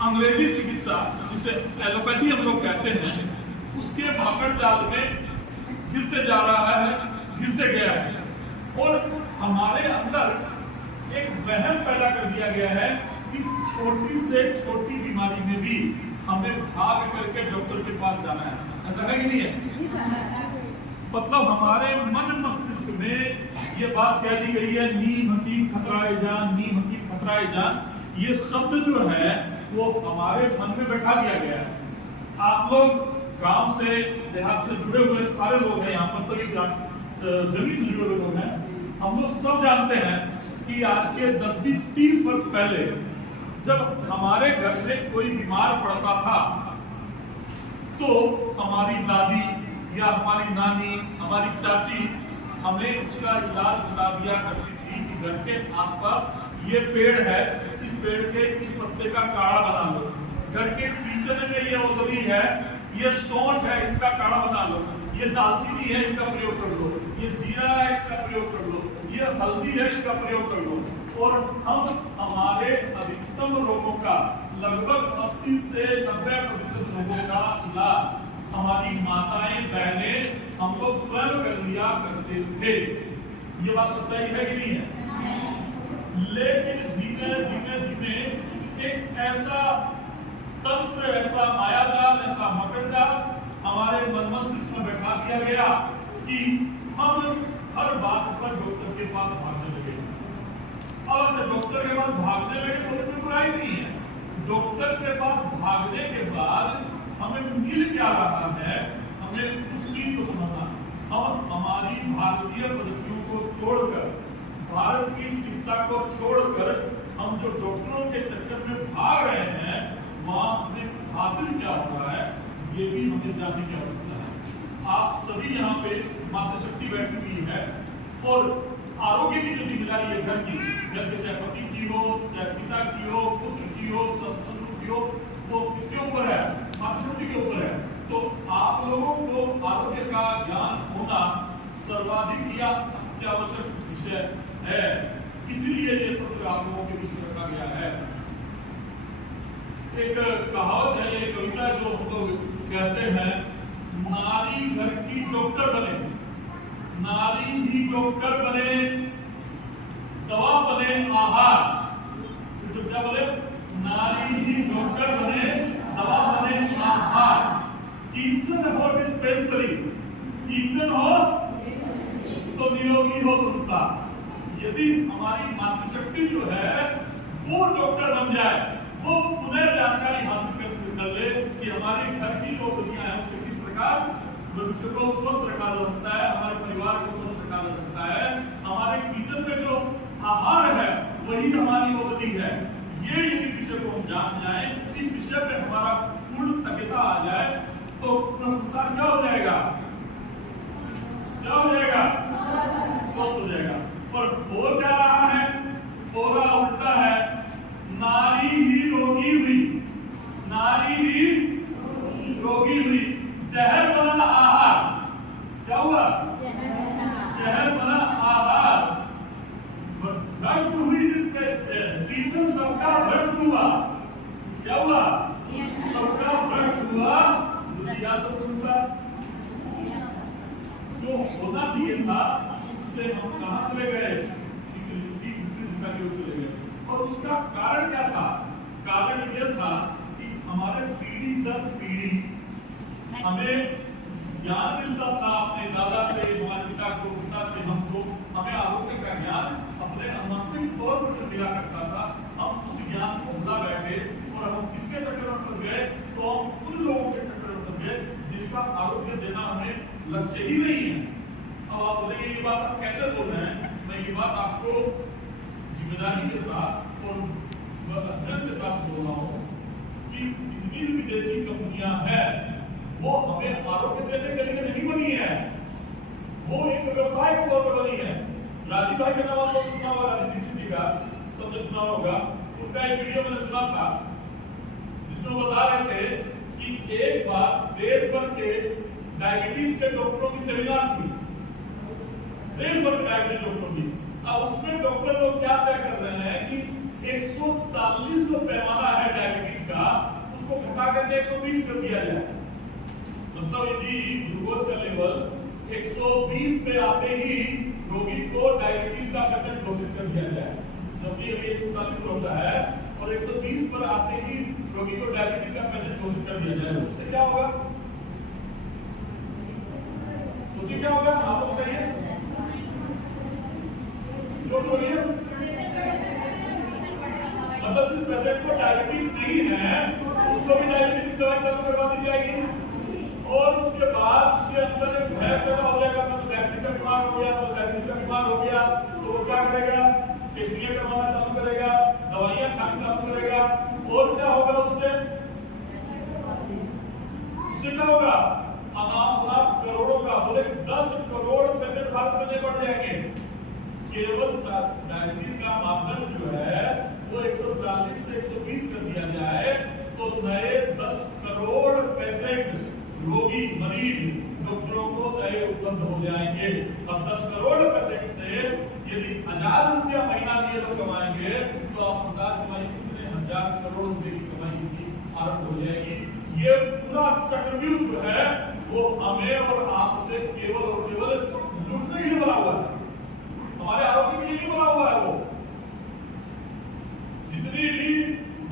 अंग्रेजी चिकित्सा जिसे एलोपैथी हम लोग कहते हैं, उसके भागड़ जाल में गिरते जा रहा है, गिरते गया है। और हमारे अंदर एक वहम पैदा कर दिया गया है कि छोटी से छोटी बीमारी में भी हमें भाग करके डॉक्टर के पास जाना है। ऐसा है कि नहीं है? मतलब हमारे मन मस्तिष्क में ये बात कह दी गई है, नीम हकीम खतराए जान, नीम हकीम खतराए जान। ये शब्द जो है वो हमारे मन में बैठा दिया गया है। आप लोग गांव से देहात से जुड़े हुए सारे लोग हैं, यहाँ पर सभी जमीन से जुड़े हुए लोग हैं। हम लोग सब जानते हैं कि आज के 10-20-30 वर्ष पहले जब हमारे घर से कोई बीमार पड़ता था तो हमारी दादी या हमारी नानी, हमारी चाची हमें उसका इलाज बता दिया करती थी कि घर के आसपास ये पेड़ है, इस पेड़ के इस पत्ते का काढ़ा बना लो। घर के किचन में ये औषधि है, ये सौंठ है, इसका काढ़ा बना लो। ये दालचीनी है, इसका प्रयोग कर लो। ये जीरा है, इसका प्रयोग कर लो। ये हल्दी है, इसका प्रयोग कर लो। और हम हमारे अधिकतम रोगों का लगभग 80 से 90% रोगों का इलाज हमारी माताएं बहनें हम लोग स्वयं कर लिया करते थे। ये बात सच्चाई है कि नहीं है? लेकिन धीमे धीमे धीमे एक ऐसा तंत्र, ऐसा मायाजाल, ऐसा मकड़जाल हमारे मन मस्तिष्क में बैठा दिया गया कि हम हर बात पर डॉक्टर के पास भागने लगे। और से डॉक्टर के पास भागने लगे तो कोई बुराई नहीं है। डॉक्टर के पास भागने के बाद हमें मिल क्या रहा है, हमें उस चीज को समझना। हम हमारी भारतीय पद्धतियों को छोड़कर, भारत की चिकित्सा को छोड़कर हम जो डॉक्टरों के चक्कर में भाग रहे हैं, वहां हमें हासिल क्या हो रहा है ये भी हमें जानने की आवश्यकता है। आप सभी यहाँ पे मातृशक्ति बैठी हुई है और आरोग्य की जो जिम्मेदारी है घर की, घर के चाहे पति की हो, चाहे पिता की हो, पुत्र की हो, ससुर की हो, वो किसके ऊपर है? मातृशक्ति के ऊपर है। तो आप लोगों को आरोग्य का ज्ञान होना सर्वाधिक या अत्यावश्यक विषय है। इसीलिए ये सत्र आप लोगों के बीच में रखा गया है। एक कहावत है, एक कविता जो हम लोग कहते हैं, नारी घर की डॉक्टर बने, नारी ही डॉक्टर बने, दवा बने आहार। तो क्या बोले? नारी ही डॉक्टर बने, दवा बने आहार। किचन हो डिस्पेंसरी, किचन हो तो निरोगी हो संसार। यदि हमारी मातृशक्ति जो है वो डॉक्टर बन जाए, वो पुनः जानकारी हासिल कर ले कि हमारे घर की जो औषधियां हैं उससे किस प्रकार मनुष्य को स्वस्थ रखा जा सकता है, हमारे परिवार को स्वस्थ रखा जा सकता है। हमारे किचन में जो आहार है वही हमारी औषधि है। ये यदि विषय को हम जान जाए, इस विषय पे हमारा पूर्ण तज्ञता आ जाए तो पूरा संसार क्या हो जाएगा? क्या हो जाएगा? स्वस्थ हो जाएगा। और हो क्या रहा है? थोड़ा उल्टा है। नारी ही रोगी हुई, नारी ही रोगी हुई, जहर बना आहार। क्या हुआ? जहर बना आहार। भ्रष्ट हुई, जिसके सबका भ्रष्ट हुआ। क्या हुआ? सबका भ्रष्ट हुआ, दुनिया सब संसार। जो होना चाहिए था उससे हम कहां चले गए? दिशा की ओर चले गए। और उसका कारण क्या था? कारण यह था कि हमारे पीढ़ी दर पीढ़ी हमें ज्ञान मिलता था अपने दादा से, हमारे पिता को, पिता से हमको, हमें आरोग्य का ज्ञान अपने मानसिक तौर पर मिला करता था। हम उस ज्ञान को भुला बैठे और हम किसके चक्कर में फंस गए? तो हम उन लोगों के चक्कर में फंस गए जिनका आरोग्य देना हमें लक्ष्य ही नहीं है। अब आप बोलेंगे ये बात आप कैसे बोल रहे हैं? मैं ये बात आपको जिम्मेदारी के साथ और अध्ययन के साथ बोल रहा हूँ कि जितनी विदेशी कंपनियां हैं वो हमें आरोग्य देने के लिए नहीं बनी है, वो एक व्यवसाय के तौर पर बनी है। राजीव भाई का नाम आपको सुना होगा, राजीव दीक्षित जी का सबने सुना होगा। उनका एक वीडियो मैंने सुना था जिसमें बता रहे थे कि एक बार देश भर के डायबिटीज के डॉक्टरों की सेमिनार थी, देश भर के डायबिटीज डॉक्टरों की। अब उसमें डॉक्टर लोग क्या तय कर रहे हैं कि 140 जो पैमाना है डायबिटीज का, 120 कर दिया जाए, मतलब यदि ग्लूकोज का लेवल 120 पे आते ही रोगी को डायबिटीज का पेशेंट घोषित कर दिया जाए, जबकि अभी 140 पर होता है और 120 पर आते ही रोगी को डायबिटीज का पेशेंट घोषित कर दिया जाए, उससे क्या होगा? सोचिए क्या होगा, आप लोग बताइए। मतलब जिस पेशेंट को डायबिटीज नहीं है उसको भी डायबिटीज की दवाई चालू करवा दी जाएगी और उसके बाद उसके अंदर एक भय पैदा हो जाएगा, मतलब डायबिटीज का बीमार हो गया, तो डायबिटीज का बीमार हो गया तो वो क्या करेगा? टेस्टिंग करवाना चालू करेगा, दवाइयां खानी चालू करेगा और क्या होगा? उससे क्या होगा? अनाम करोड़ों का, बोले 10 करोड़ पेशेंट भारत में नहीं बढ़ जाएंगे। केवल डायबिटीज का मापदंड जो है वो 140 से 120 कर दिया जाए तो नए 10 करोड़ पेशेंट, रोगी, मरीज, डॉक्टरों को नए उपलब्ध हो जाएंगे। अब 10 करोड़ पेशेंट से यदि 1000 रुपया महीना ये लोग कमाएंगे तो आप अंदाज कमाई कितने 1000 करोड़ रुपए की कमाई की आरंभ हो जाएगी। ये पूरा चक्रव्यूह जो है वो हमें और आपसे केवल और केवल लूटने के लिए बना हुआ है, हमारे आरोग्य के लिए नहीं बना हुआ है। वो जितनी भी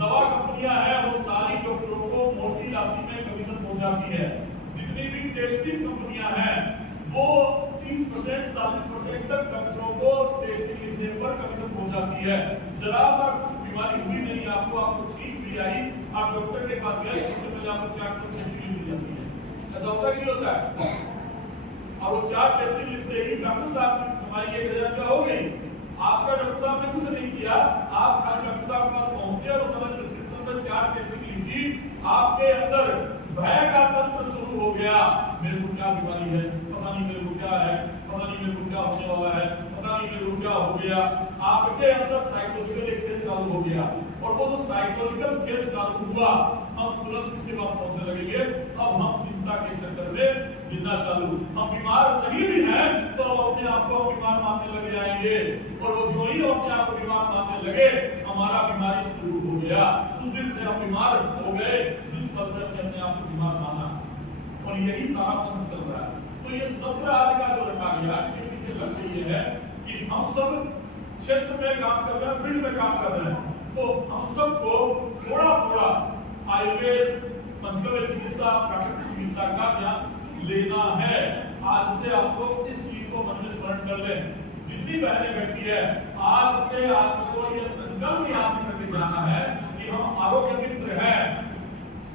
दवा कंपनियां हैं वो सारी डॉक्टरों को मोटी राशि में कमीशन पहुंचाती है। जितनी भी टेस्टिंग कंपनियां हैं वो 30% 40% तक डॉक्टरों को टेस्टिंग लिखने पर कमीशन पहुंचाती है। जरा सा कुछ बीमारी हुई नहीं आपको ठीक भी आई, आप डॉक्टर के पास गए, सबसे पहले आपको 4 टेस्टिंग ली जाती है। ऐसा होता है कि नहीं होता है? और वो 4 टेस्टिंग लिखते ही डॉक्टर साहब हमारी 1000 रुपया हो गई। आपका डॉक्टर साहब ने कुछ नहीं किया, आप खाली डॉक्टर साहब के पास पहुंचे और उन्होंने प्रिस्क्रिप्शन में 4 टेस्टिंग लिखी, आपके अंदर भय का तंत्र शुरू हो गया। मेरे को क्या बीमारी है, पता नहीं मेरे को क्या है, पता नहीं मेरे को क्या होने वाला है, पता नहीं मेरे को क्या हो गया। आपके अंदर साइकोलॉजिकल एक खेल चालू हो गया और वो जो साइकोलॉजिकल खेल चालू हुआ हम तुरंत इसके पास पहुंचने लगेंगे। अब हम चिंता के चक्कर में जीना चालू, हम बीमार नहीं भी हैं तो अपने आप को बीमार मानने लग जाएंगे और वो जो ही अपने आप को बीमार मानने लगे हमारा बीमारी शुरू हो गया। उस दिन से हम बीमार हो गए जिस पल से अपने आप को बीमार माना और यही सारा काम चल रहा है। तो ये सत्र आज का जो रखा गया इसके पीछे लक्ष्य ये है कि हम सब क्षेत्र में काम कर रहे हैं, फील्ड में काम कर रहे हैं, तो हम सबको थोड़ा थोड़ा आयुर्वेद, पंचगव्य चिकित्सा, प्राकृतिक चिकित्सा का ज्ञान लेना है। आज से आपको इस चीज को मन में स्मरण कर लें। जितनी बहनें बैठी है आज से आपको ये संकल्प यहाँ से करके जाना है कि हम आरोग्य मित्र हैं,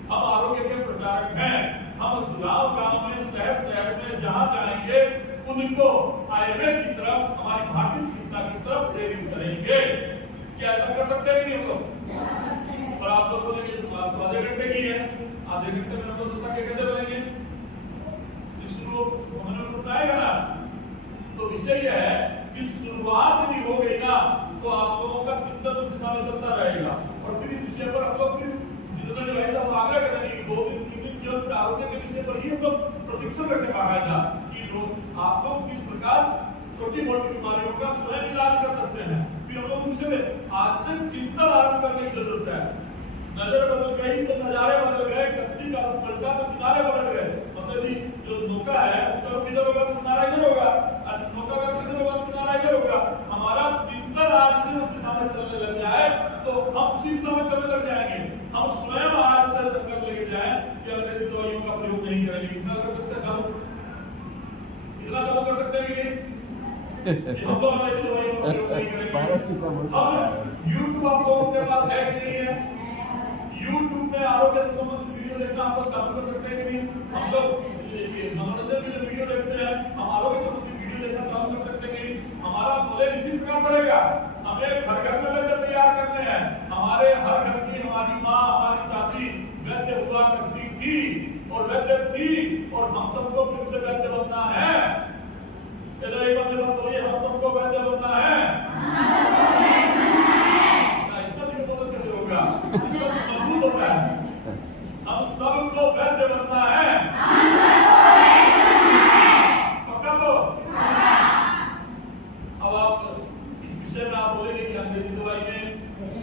हम आरोग्य के प्रचारक हैं। हम गांव में, शहर में जहां जाएंगे उनको आयुर्वेद की तरफ, हमारी भारतीय चिकित्सा की तरफ प्रेरित करेंगे। क्या ऐसा कर सकते हैं कि हम लोग? और आप लोग बोलेंगे आधे घंटे की है, आधे घंटे में हम लोग कैसे बनेंगे? शुरू हमने बताएगा ना, तो विषय यह है कि शुरुआत यदि हो गई ना तो आप लोगों का चिंतन उस दिशा में चलता रहेगा और फिर इस विषय पर हम लोग फिर जितना जो ऐसा वो आगे करेंगे 2 दिन 3 दिन केवल आरोग्य के विषय पर ही हम लोग प्रशिक्षण रखने पाएगा कि लोग आप लोग किस प्रकार छोटी मोटी बीमारियों का स्वयं इलाज कर सकते हैं। फिर हम लोग विषय में आज से चिंतन आरंभ करने की जरूरत है। नजर बदल गई तो नजारे बदल गए, कश्ती का पलटा तो किनारे बदल गए। मतलब जो नौका है उसका किधर होगा तो किनारा इधर होगा, और नौका का किधर होगा तो किनारा इधर होगा। हमारा चिंतन आज से उस दिशा में चलने लग जाए तो हम उसी दिशा में चलने लग जाएंगे। हम स्वयं आज से संकल्प लेके जाए कि अंग्रेजी दवाइयों का प्रयोग नहीं करेंगे। इतना कर सकते हैं, चालू इतना चालू कर सकते हैं कि हम लोग अंग्रेजी दवाइयों का प्रयोग नहीं करेंगे। हम यूट्यूब आप लोगों के पास है कि नहीं है? YouTube में आरोग्य से संबंधित वीडियो देखना हम लोग चालू कर सकते हैं कि नहीं? हम लोग मनोरंजन के जो वीडियो देखते हैं हम आरोग्य से संबंधित वीडियो देखना चालू कर सकते हैं कि नहीं? हमारा नॉलेज इसी प्रकार बढ़ेगा। हमें घर में लेकर तैयार करने हैं। हमारे हर घर की हमारी माँ, हमारी चाची वैद्य हुआ करती थी और वैद्य थी और हम सबको फिर से वैद्य बनना है। एक बार मेरे साथ बोलिए, हम सबको वैद्य बनना है। इतना दिन तो कैसे होगा? हम सबको वैद्य बनना है। पक्का तो? अब आप इस विषय में आप बोलेंगे कि अंग्रेजी दवाई में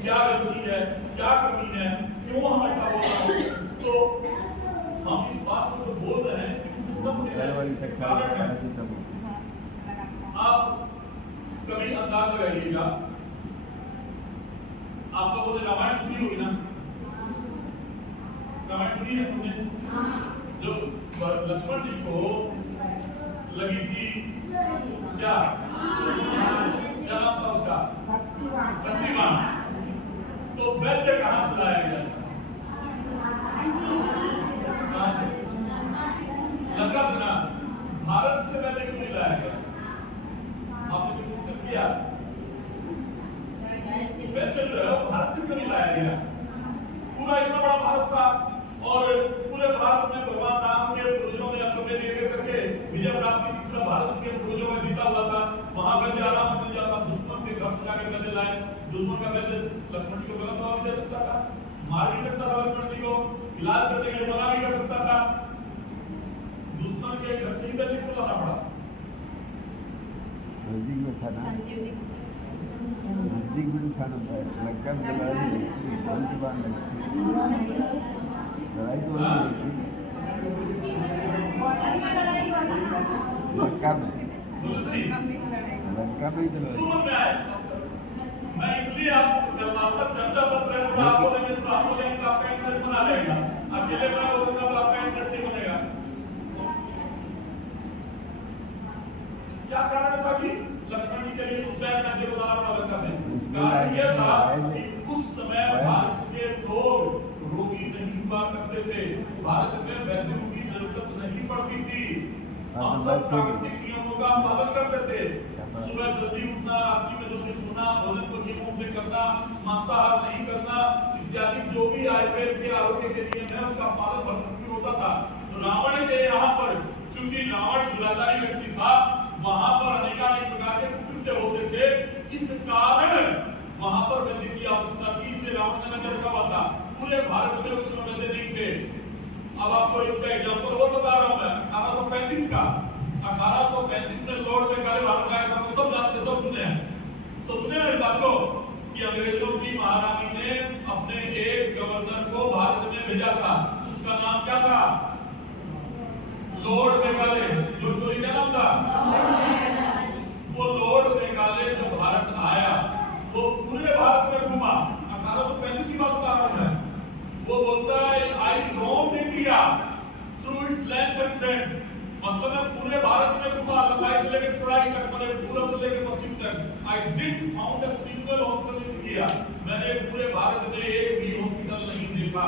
क्या गलती है, क्या कमी है, क्यों हम ऐसा बोल रहे हैं? तो आप कभी अंदाज लगाइएगा, आप लोगों ने रामायण सुनी होगी ना? रामायण सुनी है तुमने? जो लक्ष्मण जी को लगी थी क्या नाम था उसका? शक्तिमान। तो वैद्य कहां से लाया गया? कहां से? लंका से ना। भारत से वैद्य क्यों नहीं लाया गया? आपने कुछ चिंतन किया? वैद्य जो है वो भारत से क्यों नहीं लाया गया? पूरा इतना बड़ा भारत था और पूरे भारत में भगवान राम के पूर्वजों ने अश्वमेध यज्ञ करके विजय प्राप्त की। पूरा भारत के पूर्वजों में जीता हुआ था। वहां वैद्य आराम से मिल जाता। दुश्मन के घर से जाकर वैद्य लाए। दुश्मन का वैद्य लक्ष्मण जी को गलत जवाब दे सकता था, मार भी सकता था लक्ष्मण जी को, इलाज करने के लिए मना भी कर सकता था। दुश्मन के घर से ही वैद्य को लाना पड़ा। नजदीक में था ना, नजदीक में था ना, लंका में लड़ाई तो लंका में मैं इसलिए आपका चर्चा सत्र है, आप बोलेंगे तो आप बोलेंगे तो आपका इंटरेस्ट बना रहेगा। अकेले मैं बोलूंगा तो आपका इंटरेस्ट नहीं बनेगा। क्या कारण था कि लक्ष्मण जी के लिए सुसाइड करने को लाना पड़ा लंका से? कारण यह था कि उस समय भारत के लोग रोगी नहीं हुआ करते थे। भारत में वैद्यों की जरूरत नहीं पड़ती थी। हम सब प्राकृतिक नियमों का पालन करते थे। सुबह जल्दी उठना, रात्रि में जल्दी सोना, भोजन को नियमों से करना, मांसाहार नहीं करना इत्यादि जो भी आयुर्वेद के आरोग्य के नियम है उसका पालन भरपूर होता था। तो रावण के यहाँ पर चूंकि रावण दुराचारी व्यक्ति था, वहां पर अनेकानेक प्रकार के कुकृत्य होते थे। इस कारण वहां पर वैद्य की आवश्यकता थी, इसलिए रावण ने नजर रखा था। पूरे भारत में उस समय वैद्य नहीं थे। अब आपको इसका एग्जांपल और बता रहा हूं मैं 1835 का। 1835 में लॉर्ड मेकाले भारत आया था, सब जानते, सब सुने हैं। तो सुने हैं बात को कि अंग्रेजों की महारानी ने अपने एक गवर्नर को भारत में भेजा था। उसका नाम क्या था? Lord Macaulay. जो क्या नाम था? वो लॉर्ड मेकाले जब भारत आया वो पूरे भारत में घूमा। 1835 की बात बता रहा हूं मैं। वो बोलता है I roamed India through its length and breadth. मतलब मैं पूरे भारत में घूमा, लंबाई से लेकर चौड़ाई तक, मैंने पूरब से लेकर पश्चिम तक। I didn't found a single hospital in India. मैंने पूरे भारत में एक भी हॉस्पिटल नहीं देखा।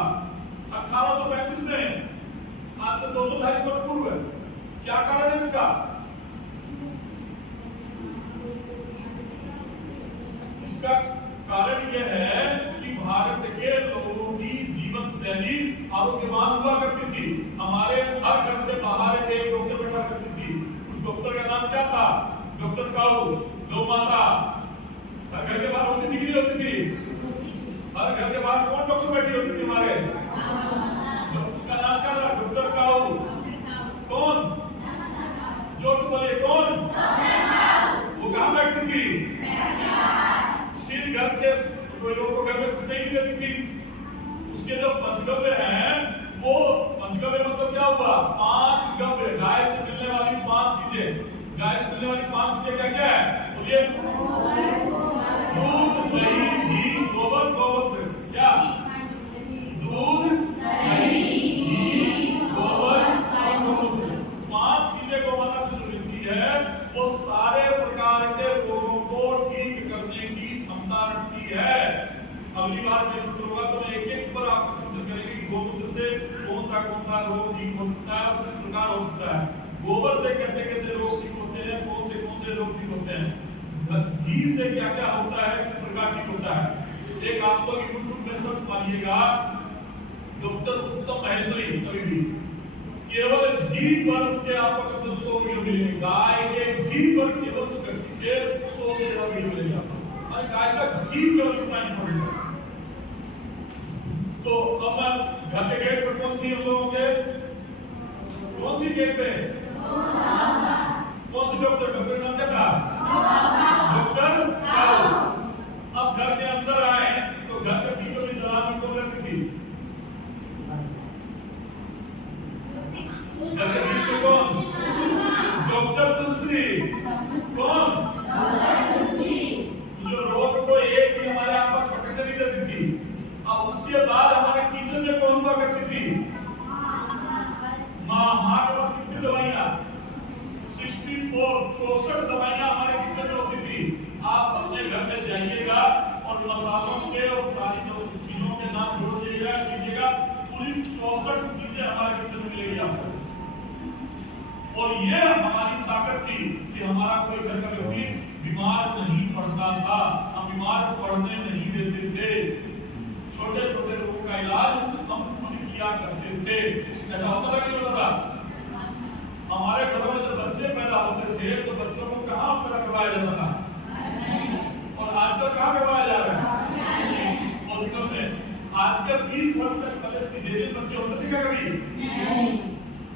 1835 में, आज से 200-250 वर्ष पूर्व। क्या कारण है इसका? इसका कारण यह है कि भारत के लोगों की जीवन शैली आरोग्यवान हुआ करती थी। हमारे हर घर के बाहर एक डॉक्टर बैठा करती थी। उस डॉक्टर का नाम क्या था? डॉक्टर काऊ, गौ माता। हर घर के बाहर होती थी कि नहीं होती थी? हर घर के बाहर कौन डॉक्टर बैठी होती थी हमारे? उसका नाम क्या था? डॉक्टर काऊ। कौन? जोर से बोलिए, कौन? वो कहाँ बैठती थी? फिर घर के कोई लोगों को घर में नहीं देती थी। उसके जो पंचगव्य हैं, वो पंचगव्य मतलब क्या हुआ? 5 गव्य, गाय से मिलने वाली 5 चीजें। गाय से मिलने वाली 5 चीजें क्या क्या है? बोलिए। दूध, दही, घी, गोबर, गोमूत्र। क्या? दूध, दही, घी, गोबर और गोमूत्र। 5 चीजें गोमाता से जो मिलती है वो सारे प्रकार के रोगों को ठीक करने की क्षमता रखती है। अगली बार मैं शुरू होगा तो मैं एक पर आपको चिंतन करेंगे कि गोमूत्र से कौन सा रोग ठीक हो सकता है और किस प्रकार हो सकता है। गोबर से कैसे कैसे रोग ठीक होते हैं, कौन से रोग ठीक होते हैं। घी से क्या क्या होता है, किस प्रकार ठीक होता है। एक आप लोग यूट्यूब में सर्च मारिएगा, डॉक्टर उत्तम महेश्वरी, कभी भी केवल घी पर के आपको करीब 100 वीडियो मिलेंगे। गाय के घी पर केवल उस व्यक्ति के 100 से ज्यादा वीडियो मिलेगा। और गाय का घी केवल इतना इंपॉर्टेंट है। तो अब घर के गेट पर कौन थी हम लोगों के? कौन सी गेट पे? कौन सी डॉक्टर? डॉक्टर नाम क्या था? डॉक्टर काऊ। अब घर के अंदर आए तो घर के बीचों बीच दलान में कौन रहती थी? घर के बीच में कौन? ताकत थी कि हमारा कोई घर का व्यक्ति बीमार नहीं पड़ता था, हम बीमार पड़ने नहीं देते थे। छोटे छोटे लोगों का इलाज हम खुद किया करते थे। ऐसा होता था कि होता था? हमारे घरों में जब बच्चे पैदा होते थे तो बच्चों को कहाँ पैदा करवाया जाता था? और आजकल कहाँ करवाया जा रहा है? हॉस्पिटल में। आजकल 20 वर्ष तक पहले सीजेरियन बच्चे होते थे क्या कभी?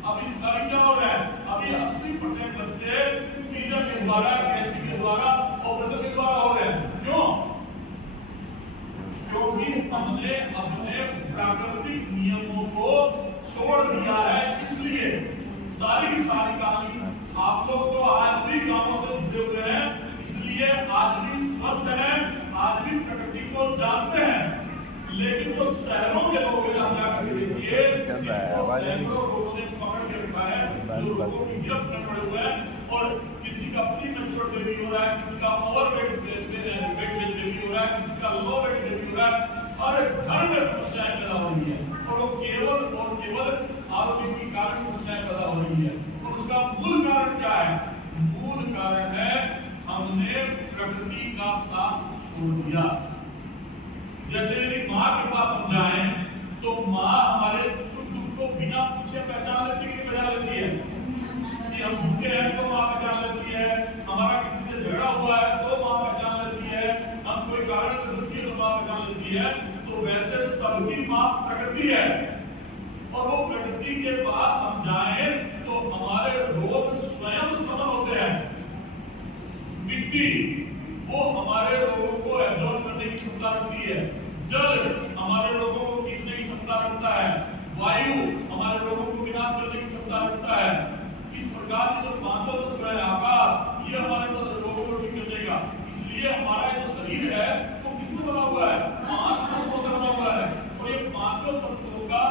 अभी अभी क्या हो रहा है? अभी 80% बच्चे सीजर के द्वारा, कैंची के द्वारा, ऑपरेशन के द्वारा हो रहे हैं। क्यों? क्योंकि हमने अपने प्राकृतिक नियमों को छोड़ दिया है। इसलिए सारी की सारी कहानी आप लोग तो आज भी गांवों से जुड़े हुए हैं, इसलिए आज भी स्वस्थ हैं, आज भी प्रकृति को जानते हैं। लेकिन वो शहरों के लोग क्या करके देखिए, लोगों ने पकड़ के रखा है, जो लोगों की गिरफ्त में पड़े हुए हैं, और किसी का प्री मैच्योर बेबी हो रहा है, किसी का ओवरवेट बेबी हो रहा है, किसी का लो वेट बेबी हो रहा है। हर घर में समस्याएं पैदा हो रही है, और वो केवल आरोग्य की कारण समस्याएं पैदा हो रही है। और उसका मूल कारण क्या है? मूल कारण है हमने प्रकृति का साथ छोड़ दिया। जैसे यदि माँ के पास हम जाएं तो माँ हमारे सुख दुख को बिना पूछे पहचान लेती है कि पहचान लेती है कि हम भूखे हैं तो माँ पहचान लेती है, हमारा किसी से झगड़ा हुआ है तो माँ पहचान लेती है, हम कोई कारण से दुखी तो माँ पहचान लेती है। तो वैसे सबकी माँ प्रकृति है, और वो प्रकृति के पास हम जाएं तो हमारे रोग स्वयं समन होते हैं। मिट्टी वो हमारे रोगों को एब्जॉर्ब करने की क्षमता रखती है, जल हमारे रोगों को खींचने की क्षमता रखता है, वायु हमारे रोगों को विनाश करने की क्षमता रखता है। इस प्रकार के जो पांचों तत्व है, आकाश, ये हमारे रोगों को ठीक कर देगा। इसलिए हमारा जो शरीर है वो किससे बना हुआ है? 5 तत्वों से बना हुआ है, और ये पांचों तत्वों का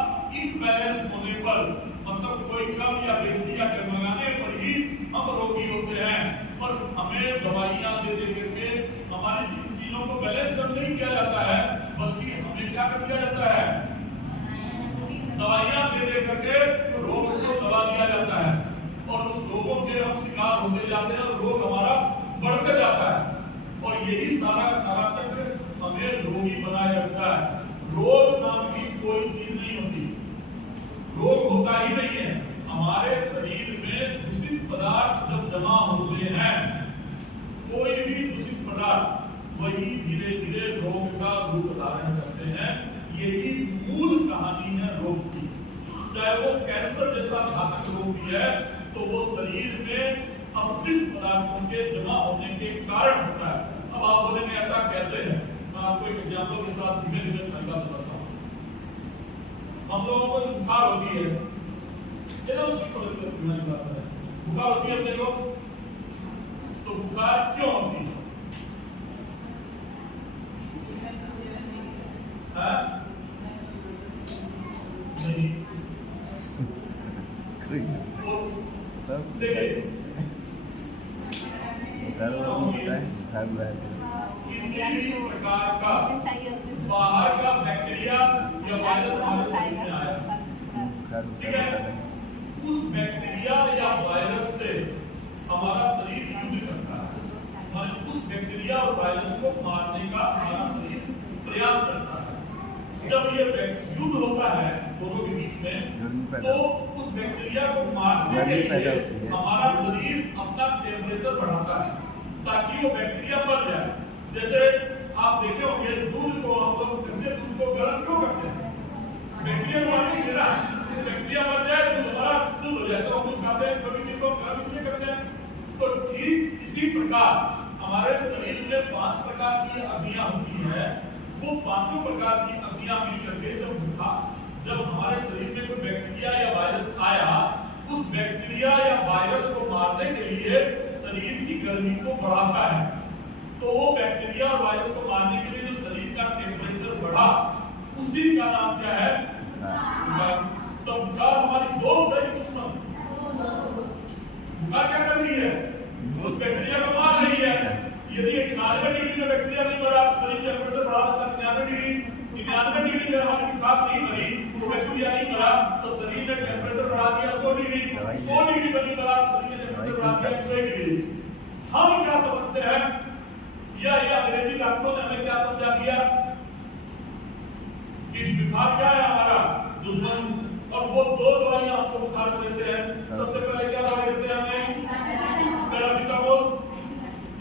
इम्बैलेंस होने पर, मतलब कोई कम या बेसी या कमगाने पर ही हम रोगी होते हैं। और हमें दवाइयां दे करके हमारी चीजों को बैलेंस कर नहीं किया जाता है, बल्कि हमें क्या कर दिया जाता है? दवाइयां दे करके रोग को दबा दिया जाता है, और उस रोगों के हम शिकार होते जाते हैं, और रोग हमारा बढ़ते जाता है। और यही सारा का सारा चक्र हमें रोगी बनाए रखता है। रोग नाम की कोई चीज नहीं होती, रोग होता ही नहीं है। हमारे शरीर में दूषित पदार्थ जब जमा होते हैं, कोई भी दूषित पदार्थ, वही धीरे धीरे रोग का रूप धारण करते हैं। यही मूल कहानी है रोग की। चाहे वो कैंसर जैसा घातक रोग भी है तो वो शरीर में अपशिष्ट पदार्थों के जमा होने के कारण होता है। अब आप बोलेंगे ऐसा कैसे है? मैं आपको एक एग्जांपल के साथ धीमे धीमे समझा बताता हूँ। हम लोगों को बुखार होती है, बुखार होती है अपने लोग, तो बुखार क्यों होती है? नहीं, देखिए किसी प्रकार का बाहर का बैक्टीरिया या वायरस हमारे शरीर में आया, ठीक है, उस बैक्टीरिया या वायरस से हमारा शरीर युद्ध करता है, उस बैक्टीरिया और वायरस को मारने का हमारा शरीर प्रयास करता है। जब ये युद्ध होता है दोनों के बीच में, तो उस बैक्टीरिया को मारने के लिए हमारा शरीर अपना टेम्परेचर बढ़ाता है ताकि वो बैक्टीरिया मर जाए। जैसे आप देखे होंगे दूध को, हम लोग कच्चे दूध को गर्म क्यों करते हैं? बैक्टीरिया मारने के लिए ना, बैक्टीरिया मर जाए दूध हमारा शुद्ध हो जाए, तो हम लोग खाते हैं, कभी को गर्म इसलिए करते हैं। तो ठीक इसी प्रकार हमारे शरीर में 5 प्रकार की अग्नियां होती है। वो 5 प्रकार की अग्नियां मिलकर के जब हमारे शरीर में कोई बैक्टीरिया या वायरस आया, उस बैक्टीरिया या वायरस को मारने के लिए शरीर की गर्मी को बढ़ाता है। तो वो बैक्टीरिया और वायरस को मारने के लिए जो शरीर का टेम्परेचर बढ़ा, उसी का नाम क्या है? तो बुखार हमारी दोस्त है कि दुश्मन? बुखार क्या कर रही है? उस बैक्टीरिया को मार रही है। यदि 91 डिग्री में बैक्टीरिया नहीं मरा, शरीर का टेम्परेचर बढ़ा देता 99 डिग्री में हमारी बुखार नहीं मरी, तो बैक्टीरिया नहीं मरा, तो शरीर ने टेम्परेचर बढ़ा दिया 100 डिग्री पर नहीं मरा, शरीर ने टेम्परेचर बता दिया एक्स-रे के लिए। हम क्या समझते हैं, या ये अंग्रेजी डॉक्टरों ने हमें क्या समझा दिया कि बुखार क्या है हमारा दुश्मन, और वो दो दवाइयां आपको बुखार में देते हैं। सबसे पहले क्या दवाई देते हैं हमें, पैरासीटामोल,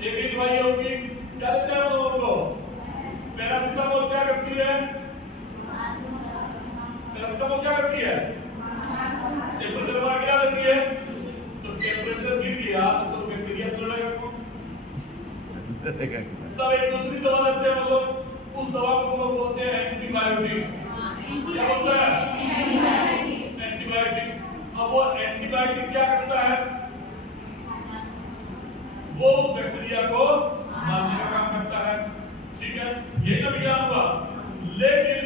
एक ही दवाई होगी, क्या देते हैं हम लोगों को, पैरासीटामोल क्या करती है, पैरासीटामोल क्या करती है, टेम्परेचर बढ़ा क्या देती है, तो टेम्परेचर गिर गया तो बैक्टीरिया से लड़ेगा कौन, तब एक दूसरी दवा देते हैं, मतलब उस दवा को लोग बोलते हैं एंटीबायोटिक। क्या होता है, एंटीबायोटिक। अब वो एंटीबायोटिक क्या करता है, वो उस बैक्टीरिया को मारने का काम करता है, ठीक है, ये कभी क्या हुआ। लेकिन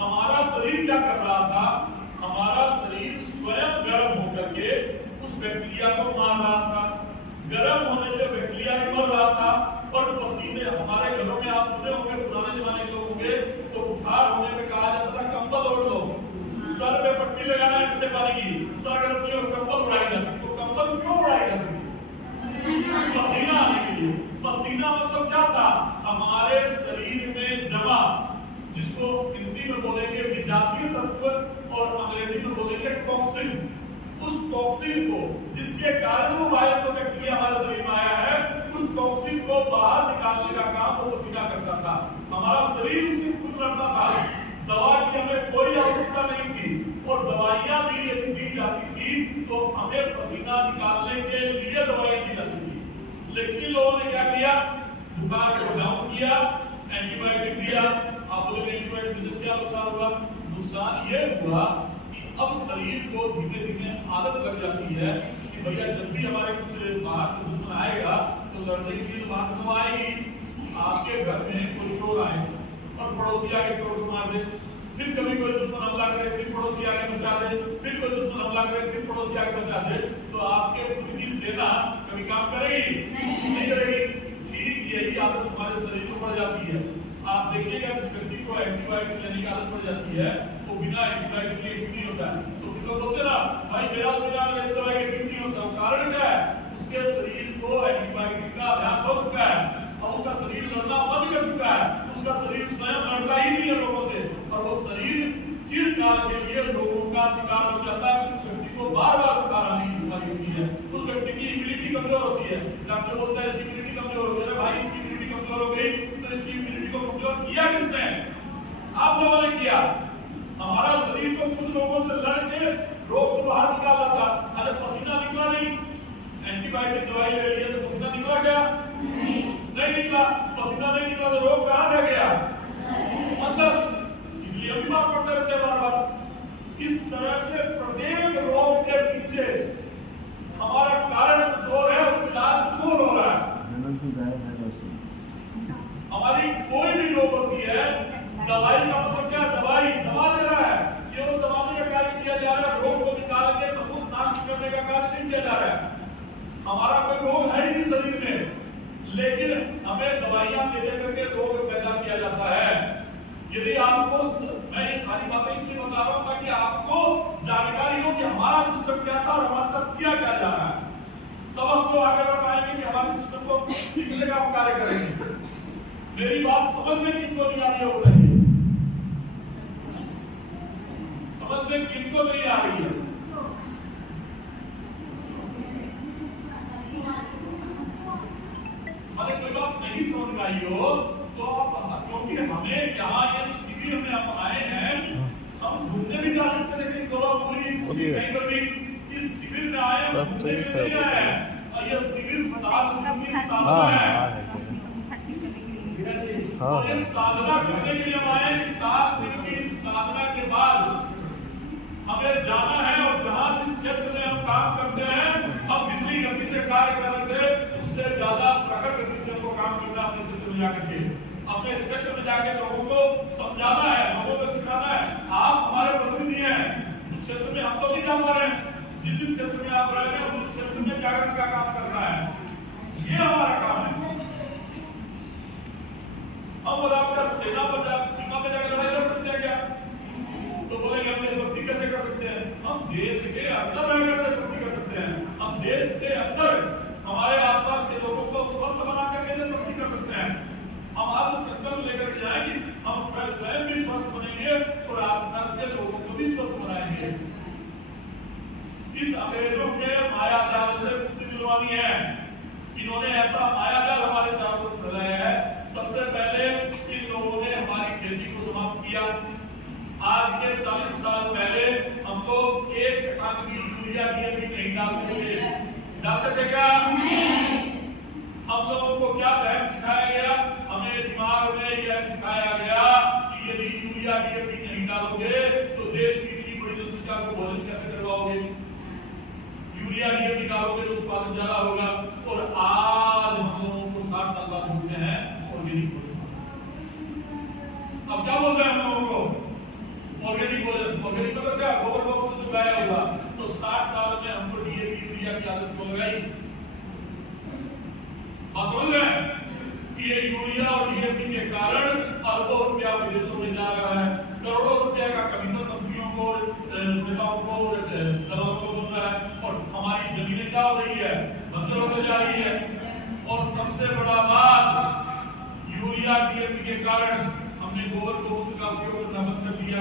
हमारा शरीर क्या कर रहा था, हमारा शरीर स्वयं गर्म होकर के उस बैक्टीरिया को मार रहा था। गर्म होने से बैक्टीरिया भी मर रहा था, और पसीने, हमारे घरों में आप सुने होंगे, पुराने जमाने के लोग होंगे, तो बुखार होने में कहा जाता था कंबल ओढ़ लो, सर पे पट्टी लगाना है ठंडे पानी की, सर गर्म नहीं हो कंबल उड़ाई जाती। तो कंबल क्यों उड़ाई जाती, पसीना आने के लिए। पसीना मतलब क्या था, हमारे शरीर में जमा, जिसको हिंदी में बोलेंगे विजातीय तत्व और अंग्रेजी में बोलेंगे टॉक्सिन, उस टॉक्सिन को, जिसके कारण वो वायरस और बैक्टीरिया हमारे शरीर में आया है, उस टॉक्सिन को बाहर निकालने का काम वो पसीना करता था। हमारा शरीर उससे खुद लड़ता था, दवा की हमें कोई आवश्यकता नहीं थी, और दवाइयां भी यदि दी जाती थी तो हमें पसीना निकालने के लिए दवाइयां दी जाती थी। लेकिन लोगों ने क्या किया, बुखार को डाउन किया, एंटीबायोटिक दिया। आप बोले एंटीबायोटिक से क्या नुकसान हुआ, नुकसान ये हुआ कि अब शरीर को धीमे धीमे आदत लग जाती है कि भैया जब भी हमारे कुछ बाहर से दुश्मन आएगा तो लड़ने के लिए तो बाहर से आएगी। आपके घर में कोई चोर आए और पड़ोसी आके चोर को मार दे, फिर कभी कोई दुश्मन हमला करे, फिर पड़ोसी आके बचा दे, फिर कोई दुश्मन हमला करे, फिर पड़ोसी आके बचा दे, तो आपके खुद की सेना कभी काम करेगी नहीं करेगी। ठीक यही आदत हमारे शरीर में पड़ जाती है। आप देखिएगा जिस व्यक्ति को एंटीबायोटिक लेने की आदत पड़ जाती है वो बिना एंटीबायोटिक के ठीक नहीं होता है। तो फिर लोग बोलते ना भाई मेरा तो यार इस दवाई के ठीक नहीं होता, कारण क्या है, उसके शरीर को एंटीबायोटिक का अभ्यास हो चुका है, अब उसका शरीर लड़ना बंद कर चुका है, उसका शरीर स्वयं लड़ता ही नहीं है लोगों से, और वो शरीर चिरकाल के लिए लोगों का शिकार हो जाता है। उस व्यक्ति को बार बार बुखार आने की बीमारी होती है, उस व्यक्ति की इम्यूनिटी कमजोर होती है। डॉक्टर बोलता है इसकी इम्यूनिटी कमजोर हो गई, अरे भाई इसकी इम्यूनिटी कमजोर हो गई तो इसकी इम्यूनिटी को कमजोर किया किसने, आप लोगों ने किया। हमारा शरीर तो कुछ लोगों से लड़ के रोग को बाहर निकाला था, अरे पसीना निकला नहीं, एंटीबायोटिक दवाई ले लिया तो पसीना निकला क्या, नहीं निकला, पसीना नहीं निकला तो रोग कहां रह गया, अंदर, इसलिए हम बीमार पड़ते रहते हैं बार बार। इस तरह से प्रत्येक रोग के पीछे हमारा कारण कुछ और है और इलाज कुछ और हो रहा है। हमारी कोई भी रोग होती है, दवाई का मतलब क्या, दवाई दवा दे रहा है, केवल दवाने का कार्य किया जा रहा है, रोग को निकाल के सबूत नाश करने का कार्य नहीं किया जा रहा है। हमारा कोई रोग है ही नहीं शरीर में, लेकिन हमें दवाइयां दे दे करके रोग पैदा किया जाता है। यदि आपको, मैं ये सारी बातें इसलिए बता रहा हूं ताकि आपको जानकारी हो कि हमारा सिस्टम क्या था और हमारे साथ किया क्या जा रहा है, तब हम लोग आगे बढ़ पाएंगे कि हमारे सिस्टम को सीखने का हम कार्य करेंगे। मेरी बात समझ में किनको नहीं आ रही हो रही है, समझ में किनको नहीं आ रही है, अरे कोई बात नहीं समझ में आई हो तो आप, क्योंकि हमें यहाँ ये शिविर में हम आए हैं, हम घूमने भी जा सकते थे, लेकिन पूरी कहीं पर भी इस शिविर में आए हैं, घूमने भी नहीं आए हैं, और ये शिविर 7 दिन की साधना है, और ये साधना करने के लिए हम आए हैं कि 7 दिन की इस साधना के बाद हमें जाना है, और जहाँ जिस क्षेत्र में हम काम करते हैं, हम जितनी गति से कार्य कर रहे थे उससे ज्यादा प्रखर गति से हमको काम करना, अपने क्षेत्र में जाकर के अपने क्षेत्र में जाके लोगों को समझाना है, लोगों को सिखाना है। आप हमारे प्रतिनिधि हैं, उस क्षेत्र में हम तो नहीं जा पा रहे हैं, जिस क्षेत्र में आप रह रहे हैं उस क्षेत्र में जागरण का काम करना है, ये हमारा काम है। हम बोला आपका सेना पर सीमा पे जाकर लड़ाई कर सकते हैं क्या, तो बोलेंगे हम देशभक्ति कैसे कर सकते हैं, हम देश के अंदर रहकर देशभक्ति कर सकते हैं, हम देश के अंदर अंग्रेजों के मायाजाल से मुक्ति दिलवानी है। इन्होंने ऐसा मायाजाल हमारे चारों तरफ फैलाया है। सबसे पहले इन लोगों ने हमारी खेती को समाप्त किया। आज के 40 साल पहले हम लोग एक चट्टान की यूरिया डीएपी नहीं डालते थे। डालते थे क्या? हम लोगों को क्या बहन सिखाया गया? हमें दिमाग में यह सिखाया गया कि यदि यूरिया डीएपी नहीं डालोगे तो देश की इतनी बड़ी जनसंख्या को भोजन कैसे करवाओगे? यूरिया डीएपी डालोगे तो उत्पादन ज्यादा होगा। और आज हम लोगों को 60 साल बाद बोलते हैं ऑर्गेनिक भोजन। अब क्या बोल रहे हैं हम लोगों को? ऑर्गेनिक भोजन। ऑर्गेनिक मतलब क्या? गोबर गोबर से उगाया हुआ। तो 60 साल में हमको डीएपी यूरिया की आदत क्यों लगाई? आप समझ रहे हैं कि ये यूरिया और डीएपी के कारण अरबों रुपया विदेशों में जा रहा है। करोड़ों रुपया का कमीशन कंपनियों को, नेताओं को, दलालों को मिल रहा है। और हमारी जमीनें क्या हो रही है? बंजर होने जा रही है। और सबसे बड़ा बात, यूरिया डीएपी के कारण हमने गोबर गोमूत्र का उपयोग करना बंद कर दिया।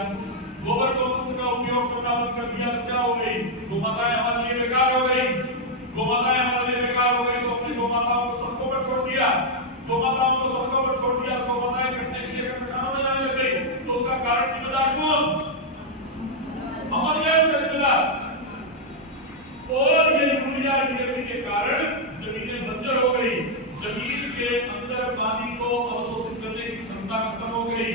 गोबर गोमूत्र का उपयोग करना बंद कर दिया तो क्या हो गई? गोमाताएं हमारे लिए बेकार हो गई। गोमाताएं हमारे लिए बेकार हो गई तो अपनी गोमाताओं को सड़कों पर छोड़ दिया। गोमाताओं को सड़कों पर छोड़ दिया, गोमाताएं कटने के लिए कटखानों में जाने लग गई। तो उसका कारण जिम्मेदार कौन? हमारे जिम्मेदार। और ये यूरिया डीएपी के कारण जमीनें बंजर हो गई। जमीन के अंदर पानी को अवशोषित करने की क्षमता खत्म हो गई।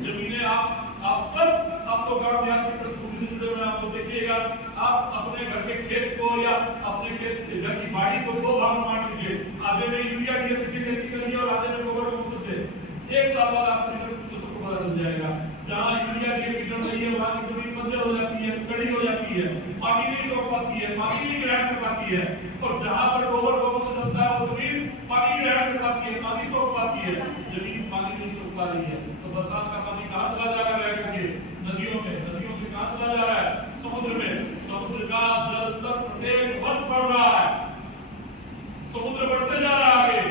जमीनें आप सब आपको ग्राम विकास की प्रस्तुति से जुड़े हुए आप तो देखिएगा। आप अपने घर के खेत को या अपने खेत घर की बाड़ी को 2 भाग में बांट लीजिए। आधे में यूरिया डीएपी से खेती करिए और आधे में गोबर गोमूत्र से। 1 साल बाद आपको सबको पता चल जाएगा। जहाँ यूरिया डीएपी डल रही है वहाँ की जमीन बंजर हो जाती है, कड़ी हो जाती है, पानी नहीं सोख पाती है, पानी नहीं ग्रहण कर पाती है। और जहाँ पर गोबर गोमूत्र डलता है वो जमीन पानी ग्रहण कर पाती है, पानी सोख पाती है। जमीन पानी नहीं सोख पा रही है तो बरसात का पानी कहाँ चला जा रहा है? करके नदियों में। नदियों से कहाँ चला जा रहा है? समुद्र में। समुद्र का जल स्तर प्रत्येक वर्ष बढ़ रहा है। समुद्र बढ़ते जा रहा है।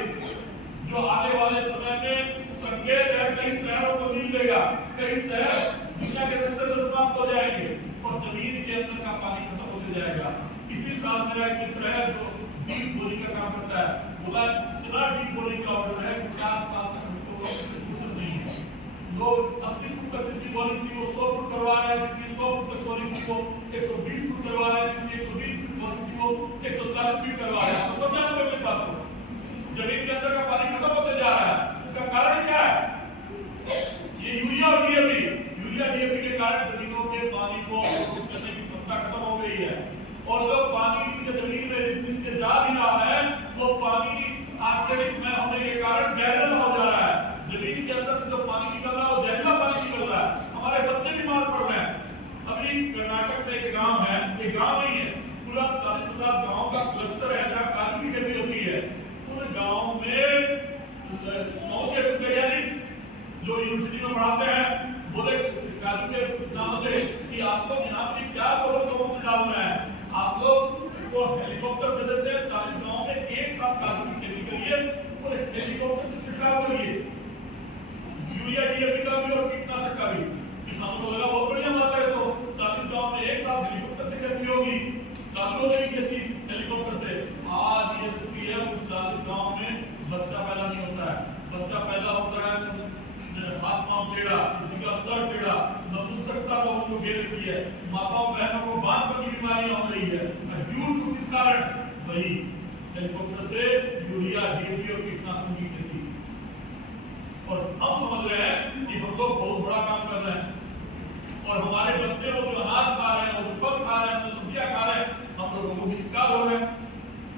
जो आने वाले समय में संकेत है, कई शहरों को नील देगा, कई शहर दुनिया के नक्शे से समाप्त हो जाएंगे और जमीन के अंदर का पानी खत्म होते जाएगा। इसी साल मेरा एक मित्र है जो डीप बोरिंग का काम करता है। बोला इतना डीप बोरिंग का ऑर्डर है 4 साल तक हमको फुर्सत नहीं है। लोग 80 फुट तक जिसकी बोरिंग थी वो 100 फुट करवा रहे हैं, जिसकी 100 फुट तक बोरिंग थी वो 120 फुट करवा रहे हैं, जिसकी 120 फुट बोरिंग थी वो 140 फीट करवा रहे हैं। तो समझा ना मेरी बात को? जमीन के अंदर का पानी खत्म होते जा रहा है। इसका कारण क्या है? ये यूरिया और डीएपी। यूरिया डीएपी के कारण जमीनों के पानी को अवशोषित करने की क्षमता खत्म हो गई है। और जो पानी नीचे जमीन में जिसके जा भी रहा है वो पानी आर्सेनिक में होने के कारण जहरीला हो जा रहा है। जमीन के अंदर से जो पानी निकल रहा है वो जहरीला पानी निकल रहा है। हमारे बच्चे बीमार पड़ रहे हैं। अभी कर्नाटक में एक गांव है, एक गांव नहीं है, पूरा 40-50 गांव का क्लस्टर है जहाँ काजू की खेती होती है। उन गांव में गांव के वैज्ञानिक जो यूनिवर्सिटी में पढ़ाते हैं बोले काजू के नाम से कि आप लोग यहाँ पे क्या गोबर गोमूत्र डालना है? आप लोग को हेलीकॉप्टर दे देते हैं, 40 गांव में एक साथ काजू की खेती करिए और हेलीकॉप्टर से छिड़काव करिए, यूरिया डीएपी का भी और कीटनाशक का भी। किसानों को लगा बहुत बढ़िया बात है। तो 40 गांव में एक साथ हेलीकॉप्टर से खेती होगी, काजू हो गई खेती हेलीकॉप्टर से। आज ये स्थिति है 40 गांव में बच्चा पैदा नहीं होता है। बच्चा पैदा होता है हाथ पांव टेढ़ा, किसी का सर टेढ़ा, नपुंसकता लोगों को घेर रही है, माताओं बहनों को बांझपन की बीमारियां हो रही है। ड्यू टू किस कारण? वही हेलीकॉप्टर से यूरिया डीएपी और कीटनाशकों की खेती। और हम समझ रहे हैं कि हम लोग बहुत बड़ा काम कर रहे हैं और हमारे बच्चे वो जो अनाज खा रहे हैं, वो फल खा रहे हैं, जो सब्जियां खा रहे हैं, हम लोगों को भी शिकार हो रहे हैं।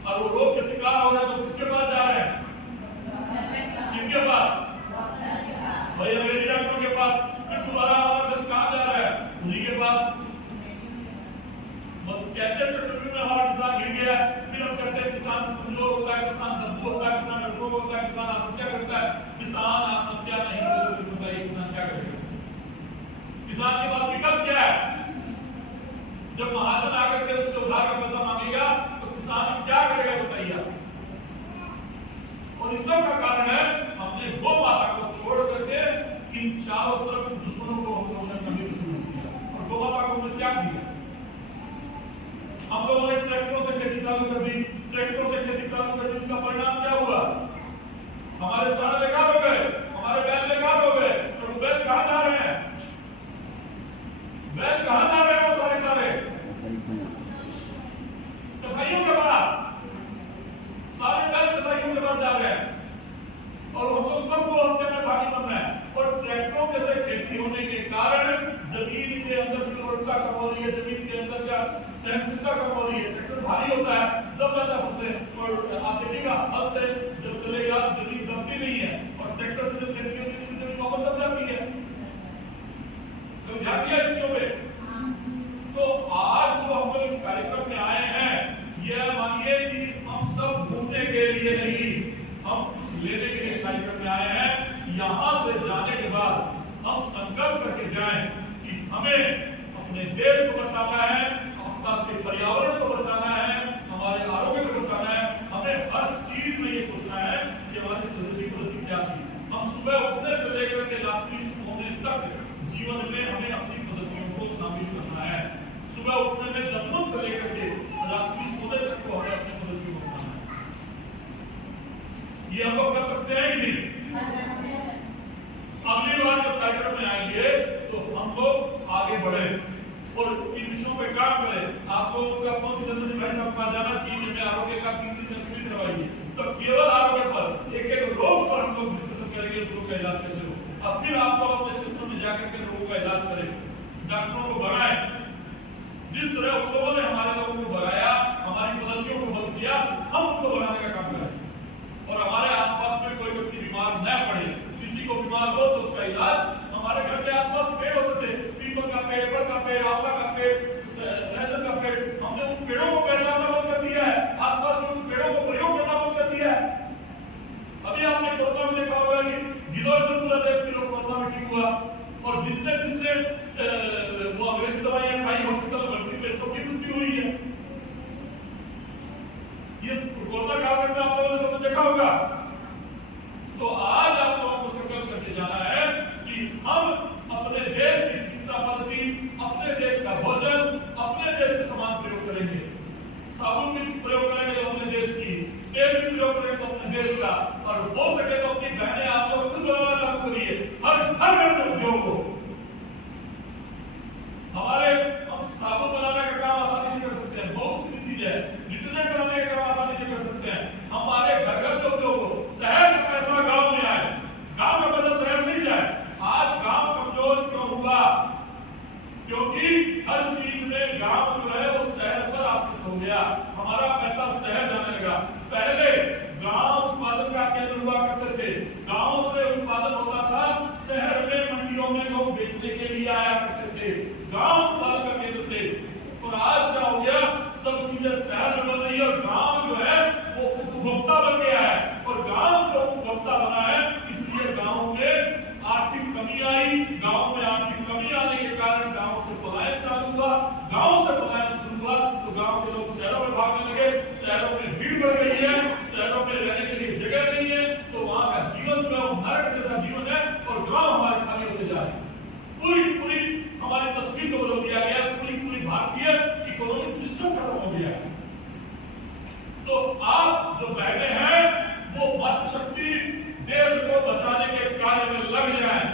और वो रोग के शिकार हो रहे हैं तो किसके पास जा रहे हैं? किनके पास? भाई अंग्रेजी डॉक्टरों के पास। फिर दोबारा हमारा घर कहाँ जा रहा है? उन्हीं के पास। कैसे चक्रव्यूह में हमारा किसान गिर गया? फिर हम कहते हैं किसान कमजोर होता है, किसान दबू होता है, किसान डरपोक होता है, किसान आत्महत्या करता है। किसान आत्महत्या नहीं करे तो बताइए किसान क्या करेगा? किसान के पास विकल्प क्या है? जब महाजन आकर के उससे उधार का पैसा मांगेगा तो किसान क्या करेगा बताइए? और इस सब का कारण है हमने गौ माता को छोड़ करके इन चारों तरफ दुश्मनों को हम लोगों ने खंडित किया और गौ माता को हमने त्याग दिया। हम लोग लोगों ने ट्रैक्टरों से खेती चालू कर दी, ट्रैक्टरों से खेती चालू कर दी, इसका परिणाम क्या हुआ? हमारे सारे बेकार हो गए, हमारे बैल बेकार हो गए। तो बैल कहाँ जा रहे हैं? बैल कहाँ जा रहे हैं? वो सारे कसाईयों के पास, सारे बैल कसाईयों के पास जा रहे हैं और हम लोग सबको हत्या में भागी बन रहे हैं। और ट्रैक्टरों के से खेती होने के कारण जमीन के अंदर की उर्वरता कम हो रही है, जमीन के अंदर का सहनशीलता कम हो रही है। ट्रैक्टर भारी होता है, दब जाता है उसमें, और आप देखिएगा हल से जब चलेगा जमीन दबती नहीं है, और ट्रैक्टर से जब खेती होती है जमीन वापस दब जाती है। तो ध्यान दिया इसके पे। तो आज जो हम लोग इस कार्यक्रम में आए हैं, यह मानिए कि हम सब घूमने के लिए नहीं, हम कुछ लेने के लिए कार्यक्रम में आए हैं। यहाँ से जाने के बाद हम संकल्प करके जाएं कि हमें अपने देश को बचाना है, अपने पर्यावरण को बचाना है, हमारे आरोग्य को बचाना है। हमें हर चीज में ये सोचना है कि हमारी स्वदेशी पद्धति क्या थी। हम सुबह उठने से लेकर के रात्रि सोने तक जीवन में हमें अपनी पद्धतियों को शामिल करना है। सुबह उठने में जन्म से लेकर के रात्रि सोने तक को हमें अपनी पद्धतियों को अपनाना है। ये हम लोग कर सकते हैं कि नहीं? अगली बार जब कार्यक्रम में आएंगे तो हम लोग आगे बढ़े और इन विषयों पे काम करें। आप लोगों का फोन जितेंद्र भाई साहब का जाना चाहिए में आरोग्य का 3 दिन में शिविर करवाइए। तो केवल आरोग्य पर एक एक रोग पर हम लोग डिस्कशन करेंगे, रोग का इलाज कैसे हो। अब फिर आप लोग अपने क्षेत्र में जाकर के रोगों का इलाज करें, डॉक्टरों को भगाएं। जिस तरह उन लोगों ने हमारे लोगों को भगाया, हमारी पद्धतियों को बदल दिया, हम उनको भगाने का काम करें। और हमारे आसपास में कोई व्यक्ति बीमार न पड़े, किसी को बीमार हो तो उसका इलाज, हमारे घर के आसपास पेड़ होते थे, पीपल का पेड़, बड़ का पेड़, आंवला का पेड़, सहजन का पेड़, हमने उन पेड़ों को पहचानना बंद कर दिया है, आसपास के उन पेड़ों को प्रयोग करना बंद कर दिया है। अभी आपने कोरोना में देखा होगा कि गिलोय से पूरा देश के लोग कोरोना में ठीक हुआ, और जिसने वो अंग्रेजी दवाइयां खाई, हॉस्पिटल में भर्ती पे सबकी मृत्यु हुई है। ये कोरोना काल में आप लोगों ने सब देखा होगा। तो आज आप लोगों को संकल्प करके जाना है कि हम अपने देश की चिकित्सा पद्धति, अपने देश का भोजन, अपने देश के सामान प्रयोग करेंगे। साबुन भी प्रयोग करेंगे तो अपने देश की, तेल भी प्रयोग करेंगे तो अपने देश का, और हो सके तो अपनी बहनें आप लोग खुद बनाना चालू करिए। हर घर में उद्योग हो। हमारे हम साबुन बनाने का काम आसानी से कर सकते हैं, बहुत सी चीज है। डिटर्जेंट बनाने का काम आसानी से कर सकते हैं। हमारे घर घर में उद्योग हो। शहर का पैसा गांव में आए, गांव का पैसा शहर नहीं जाए। आज गांव कमजोर क्यों हुआ? क्योंकि हर चीज में गांव जो है वो शहर पर आश्रित हो गया। हमारा पैसा शहर जाने लगा। पहले गांव उत्पादन का केंद्र हुआ करते थे, गांव से उत्पादन होता था, शहर में मंडियों में लोग बेचने के लिए आया करते थे। गांव उत्पादन का केंद्र थे। और आज क्या हो गया? सब चीजें शहर में बन रही है और गांव जो है वो उपभोक्ता बन गया है। और गांव जो उपभोक्ता बना है, इसलिए गांव में आर्थिक कमी आई। गांव में आर्थिक कमी आने के कारण गांव से पलायन चालू हुआ। गांव से पलायन शुरू हुआ तो गांव के लोग शहरों में भागने लगे। शहरों में भीड़ बढ़ गई है, शहरों में रहने के लिए जगह नहीं है, तो वहां का जीवन जो है नरक जैसा जीवन है और गांव हमारे खाली होते जा रहे हैं। पूरी हमारी तस्वीर को बदल दिया गया। पूरी भारतीय इकोनॉमिक सिस्टम खत्म हो गया। तो आप जो बैठे हैं वो मातृशक्ति देश को बचाने के कार्य में लग जाएं।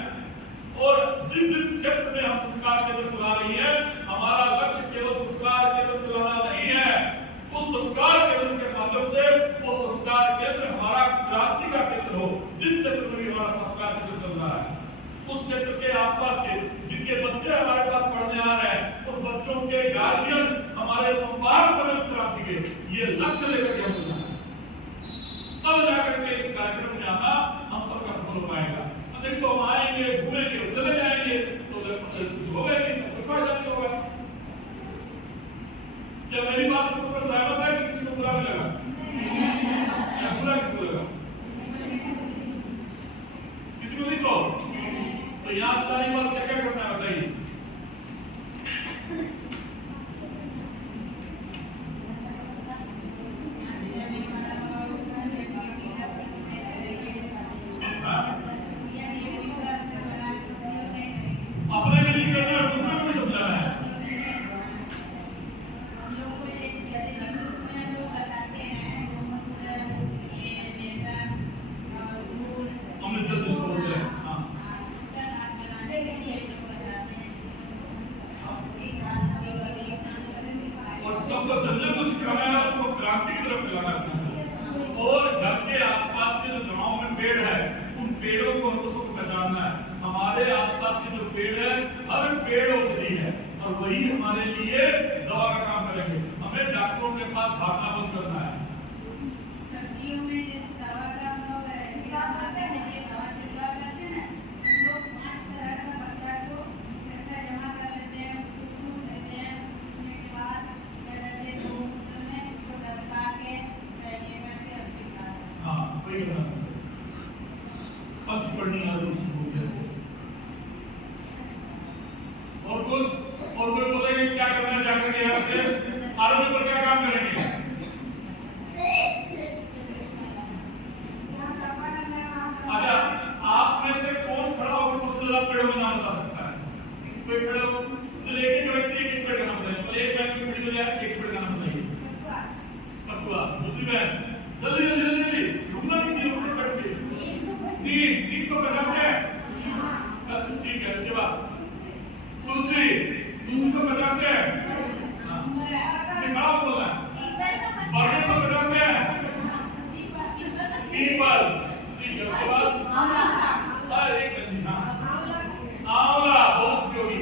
और जिस क्षेत्र में हम संस्कार केंद्र चला रही है, हमारा लक्ष्य केवल संस्कार केंद्र चलाना नहीं है। उस संस्कार केंद्र के माध्यम से वो संस्कार केंद्र हमारा क्रांति का केंद्र हो। जिस क्षेत्र में भी हमारा संस्कार केंद्र चल रहा है, उस क्षेत्र के आसपास के जिनके बच्चे हमारे पास पढ़ने आ रहे हैं, उन बच्चों के गार्जियन हमारे संपर्क में उस क्रांति के, ये लक्ष्य लेकर के हम जाना, तब जाकर के इस कार्यक्रम में आना हम सबका सफल हो पाएगा। नहीं तो हम आएंगे, घूमेंगे, चले जाएंगे तो कुछ होगा नहीं, तो क्या जाने होगा। क्या मेरी बात इस पर सहमत है कि किसी को बुरा नहीं लगा? या बुरा किसको लगा? किसी को नहीं कहो तो याद सारी बात क्या करना है बताइए। वही है और वही हमारे लिए दवा का काम करेंगे। हमें डॉक्टरों के पास भागना बंद करना है। सब्जियों में जैसे दवा का हम लोग खिला पाते हैं, ये दवा छिड़काव करते हैं ना, हम लोग 5 तरह का मसाला को इकट्ठा जमा कर लेते हैं, कूट लेते हैं, कूटने के बाद क्या करते हैं, गौमूत्र में उसको डलका के ये करके हम छिड़काते हैं। हाँ वही करना है। पंचकर्णी आदि उसको बोलते हैं। और कुछ और कोई बोलेंगे क्या करना है जाकर के यहाँ से आरोग्य पर क्या काम करेंगे? अच्छा, आप में से कौन खड़ा होकर सबसे ज्यादा पेड़ों का नाम बता सकता है? कोई खड़ा हो, चलो एक एक व्यक्ति एक पेड़ का नाम बताइए। पहले एक बहन की खड़ी हो जाए, एक पेड़ का नाम बताइए। सबका दूसरी बहन जल्दी जल्दी जल्दी जल्दी रुकना नहीं चाहिए, रुकना कट के नीम को पहचानते हैं? ठीक है। इसके बाद तुलसी को पहचानते हैं? निकाल बोला बरगद को पहचानते हैं? पीपल। ठीक है। उसके बाद एक आंवला बहुत उपयोगी।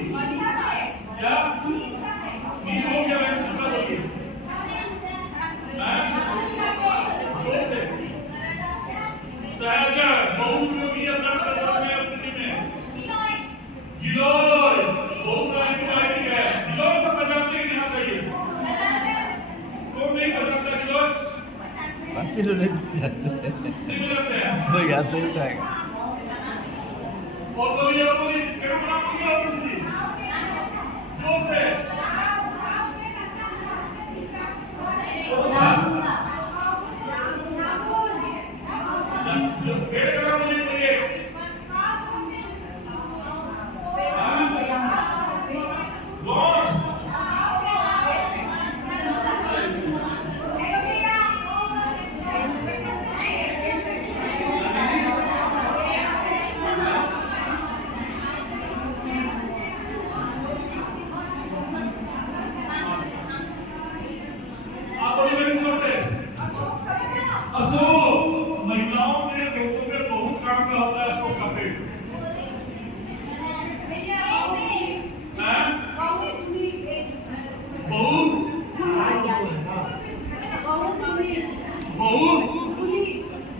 क्या नींबू के बारे में दूसरा बोलिए। सहजन बहुत उपयोगी है ब्लड प्रेशर में स्थिति में। गिलोय बहुत एंटीबायोटिक है। गिलोय सब पहचानते हैं कि नहीं बताइए? कौन नहीं पहचानता गिलोय? बाकी लोग नहीं जानते, नहीं पहचानते हैं? वो याद नहीं उठाएगा। और बोलिए केवल नाम बोलिए और बोलिए जोर से। जो पेड़ का नाम बोलिए। महिलाओं में लोगों में बहुत काम का होता है अशोक का पेड़।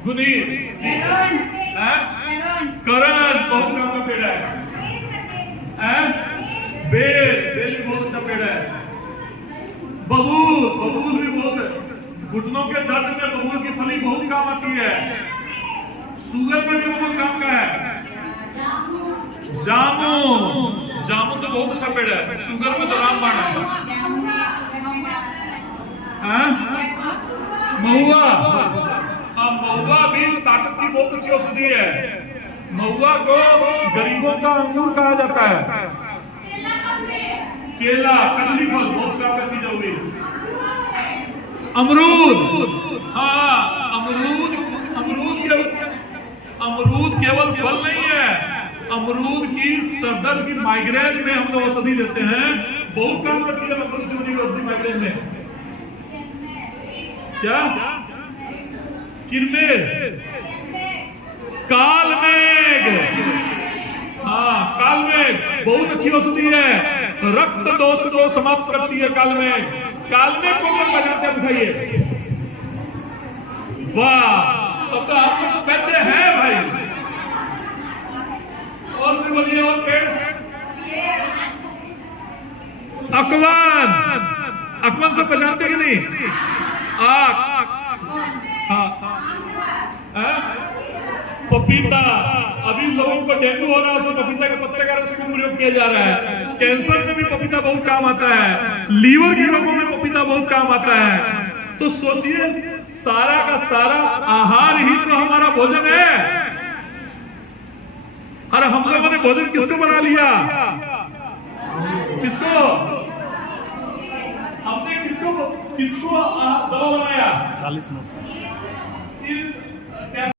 गुनी करण बहुत काम का पेड़ है। बेल भी बहुत अच्छा पेड़ है। बबूल भी बहुत, घुटनों के दर्द में बबूल की फली बहुत काम आती है। शुगर में भी बहुत काम का है। जामुन तो बहुत अच्छा पेड़ है, शुगर में तो रामबाण है। महुआ भी ताकत की बहुत अच्छी औषधि है। महुआ को गरीबों का अंगूर कहा जाता है। केला कदली फल बहुत काम का चीज होगी। अमरूद, हाँ अमरूद केवल फल नहीं है। अमरूद की सरदर्द की माइग्रेन में हम लोग औषधि देते हैं, बहुत काम करती है अमरूद की औषधि माइग्रेन में। क्या किरमेर, कालमेघ, हाँ कालमेघ बहुत अच्छी औषधि है, रक्त दोष को समाप्त करती है कालमेघ। कालमेघ को लोग बजाते हैं, दिखाइए। वाह, तब तो आप लोग वैद्य हैं भाई। और भी बोलिए। और पेड़ अकवन से पहचानते कि नहीं? पपीता, अभी लोगों को डेंगू हो रहा है, उसमें पपीता के पत्ते का रस को प्रयोग किया जा रहा है। कैंसर में भी पपीता बहुत काम आता है। लीवर की रोगों में पपीता बहुत काम आता है। तो सोचिए, सारा का सारा आहार ही तो हमारा भोजन है। अरे हम लोगों ने भोजन किसको बना लिया? किसको? हमने किसको दवा बनाया? 40 मिनट।